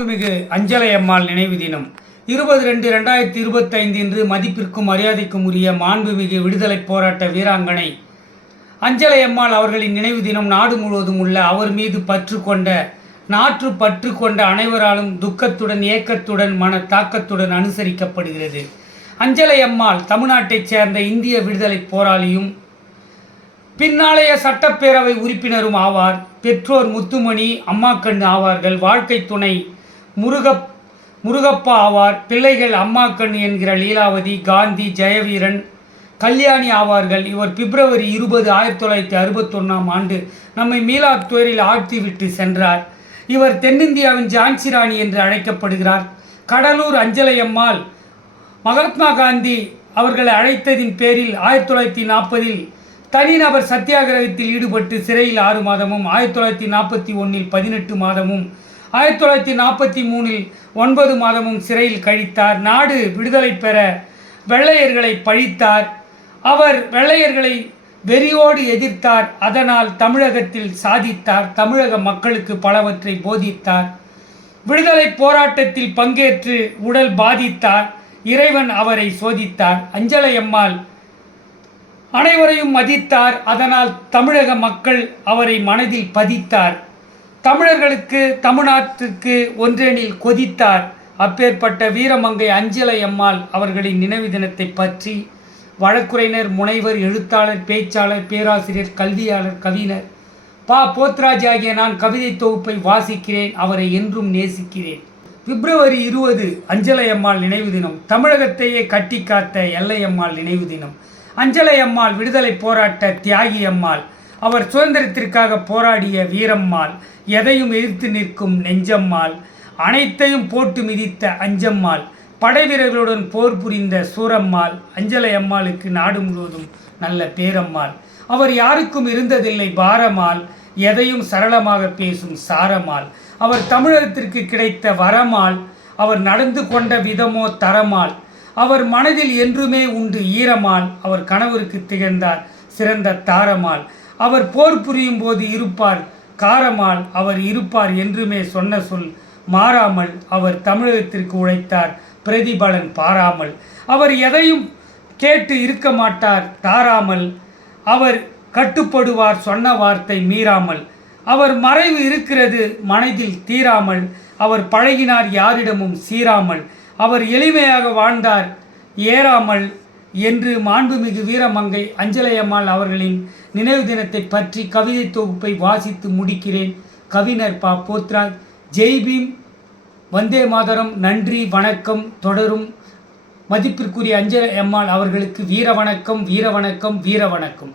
மிகு அஞ்சலை அம்மாள் நினைவு தினம் 20-2-2025 இன்று மதிப்பிற்கும் மரியாதைக்கும் உரிய மாண்புமிகு விடுதலை போராட்ட வீராங்கனை அஞ்சலை அம்மாள் அவர்களின் நினைவு தினம் நாடு முழுவதும் உள்ள அவர் மீது பற்று கொண்ட அனைவராலும் துக்கத்துடன் ஏக்கத்துடன் மன தாக்கத்துடன் அனுசரிக்கப்படுகிறது. அஞ்சலை அம்மாள் தமிழ்நாட்டைச் சேர்ந்த இந்திய விடுதலை போராளியும் பின்னாளைய சட்டப்பேரவை உறுப்பினரும் ஆவார். பெற்றோர் முத்துமணி அம்மாக்கண்ணு ஆவார்கள். வாழ்க்கை துணை முருகப்பா ஆவார். பிள்ளைகள் அம்மாக்கண்ணு என்கிற லீலாவதி, காந்தி, ஜெயவீரன், கல்யாணி ஆவார்கள். இவர் பிப்ரவரி 20, 1961 ஆண்டு நம்மை மீலாத் துயரில் ஆழ்த்திவிட்டு சென்றார். இவர் தென்னிந்தியாவின் ஜான்சி ராணி என்று அழைக்கப்படுகிறார். கடலூர் அஞ்சலை அம்மாள் மகாத்மா காந்தி அவர்களை அழைத்ததின் பேரில் 1940 தனிநபர் சத்தியாகிரகத்தில் ஈடுபட்டு சிறையில் 6 மாதமும், 1941 18 மாதமும், 1943 9 மாதமும் சிறையில் கழித்தார். நாடு விடுதலை பெற வெள்ளையர்களை பழித்தார். அவர் வெள்ளையர்களை வெறியோடு எதிர்த்தார். அதனால் தமிழகத்தில் சாதித்தார். தமிழக மக்களுக்கு பலவற்றை போதித்தார். விடுதலை போராட்டத்தில் பங்கேற்று உடல் பாதித்தார். இறைவன் அவரை சோதித்தார். அஞ்சலை அம்மாள் அனைவரையும் மதித்தார். அதனால் தமிழக மக்கள் அவரை மனதில் பதித்தார். தமிழர்களுக்கு தமிழ்நாட்டிற்கு ஒன்றெனில் கொதித்தார். அப்பேற்பட்ட வீரமங்கை அஞ்சலை அம்மாள் அவர்களின் நினைவு தினத்தை பற்றி வழக்குரைஞர், முனைவர், எழுத்தாளர், பேச்சாளர், பேராசிரியர், கல்வியாளர், கவிஞர் போத்ராஜ் ஆகிய நான் கவிதை தொகுப்பை வாசிக்கிறேன். அவரை என்றும் நேசிக்கிறேன். பிப்ரவரி 20 அஞ்சலை அம்மாள் நினைவு தினம். தமிழகத்தையே கட்டி காத்த எல்லையம்மாள் நினைவு தினம். அஞ்சலை அம்மாள் விடுதலை போராட்ட தியாகி அம்மாள். அவர் சுதந்திரத்திற்காக போராடிய வீரம்மாள். எதையும் எதிர்த்து நிற்கும் நெஞ்சம்மாள். அனைத்தையும் போட்டு மிதித்த அஞ்சம்மாள். படைவீரர்களுடன் போர் புரிந்த சூரம்மாள். அஞ்சலை அம்மாளுக்கு நாடு முழுவதும் நல்ல பேரம்மாள். அவர் யாருக்கும் இருந்ததில்லை பாரமாள். எதையும் சரளமாக பேசும் சாரமாள். அவர் தமிழகத்திற்கு கிடைத்த வரமாள். அவர் நடந்து கொண்ட விதமோ தரமாள். அவர் மனதில் என்றுமே உண்டு ஈரமாள். அவர் கணவருக்கு திகழ்ந்தார் சிறந்த தாரமாள். அவர் போர் புரியும் போது இருப்பார் காரமாள். அவர் இருப்பார் என்றுமே சொன்ன சொல் மாறாமல். அவர் தமிழகத்திற்கு உழைத்தார் பிரதிபலன் பாராமல். அவர் எதையும் கேட்டு இருக்க மாட்டார் தாராமல். அவர் கட்டுப்படுவார் சொன்ன வார்த்தை மீறாமல். அவர் மறைவு இருக்கிறது மனதில் தீராமல். அவர் பழகினார் யாரிடமும் சீராமல். அவர் எளிமையாக வாழ்ந்தார் ஏறாமல் என்று மாண்புமிகு வீரமங்கை அஞ்சலை அம்மாள் அவர்களின் நினைவு தினத்தை பற்றி கவிதை தொகுப்பை வாசித்து முடிக்கிறேன். கவிஞர் போத்ராஜ். ஜெய் பீம், வந்தே மாதரம். நன்றி, வணக்கம். தொடரும். மதிப்பிற்குரிய அஞ்சலை அம்மாள் அவர்களுக்கு வீர வணக்கம், வீர வணக்கம், வீர வணக்கம்.